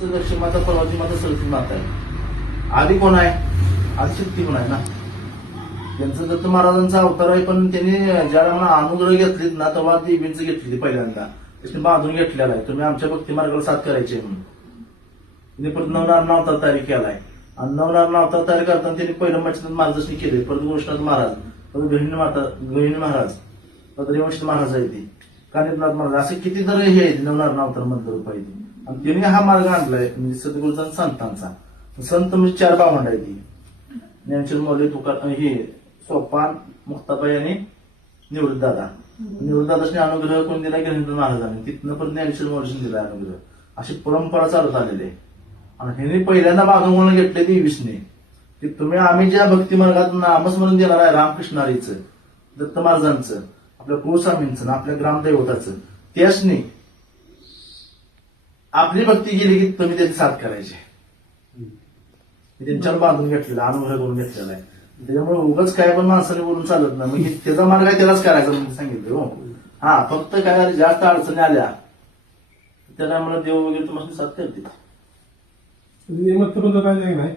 दक्षिण माता परवाची माता सरस्वती माता आहे आधी कोण आहे? आधी शक्ती कोण आहे ना? त्यांचं दत्त महाराजांचा अवतार आहे पण त्यांनी ज्याला म्हणा अनुग्रह घेतलीत ना तेव्हा देवींचं घेतली पहिल्यांदा. त्याच्याने बांधून घेतलेला आहे. तुम्ही आमच्या भक्ती मार्गाला साथ करायचे म्हणून. परत नवनारायण अवतार तयारी केलाय. आणि नवनारायण अवतार तारीख करताना त्यांनी पहिलं मच्छिंद्र मार्गदर्शन केले परत गोष्णनाथ महाराज परत गहिणी माता गहिणी महाराज परत रेवंश महाराज आहे ती. कानिपनाथ महाराज असे किती तर हे आहेत नवनारायण अवतार मधलं रूप आहे ती आणि त्यांनी हा मार्ग आणलाय म्हणजे सद्गुरूचा आणि संतांचा. संत म्हणजे चार बावंड आहे ती ज्ञानचंद मौल्य तुकार हे सोपान मुक्ताबाई आणि निवृत्त दादा निवृत्त दादाने अनुग्रह कोण दिला गणेंद्र महाराजांनी. तिथनं पण ज्ञानेश्वर मौर्यने दिला अनुग्रह. अशी परंपरा चालत आलेली आहे. आणि ह्याने पहिल्यांदा मागवून घेतले देवीसने की तुम्ही आम्ही ज्या भक्ती मार्गात नामस्मरण देणार आहे रामकृष्ण हरीचं दत्त महाराजांचं आपल्या कुळस्वामींचं आपल्या ग्रामदैवताचं त्यासनी आपली भक्ती गेली की तुम्ही त्याची साथ करायची. मी त्यांच्यावर बांधून घेतलेला अनुभव करून घेतलेला आहे. त्याच्यामुळे उगाच काय पण माणसाने बोलून चालत नाही. मग त्याचा मार्ग आहे त्यालाच करायचा म्हणून सांगितलं हो. हा फक्त काय जास्त अडचणी आल्या त्याला मला देव वगैरे तुम्हाला साथ करते काय नाही.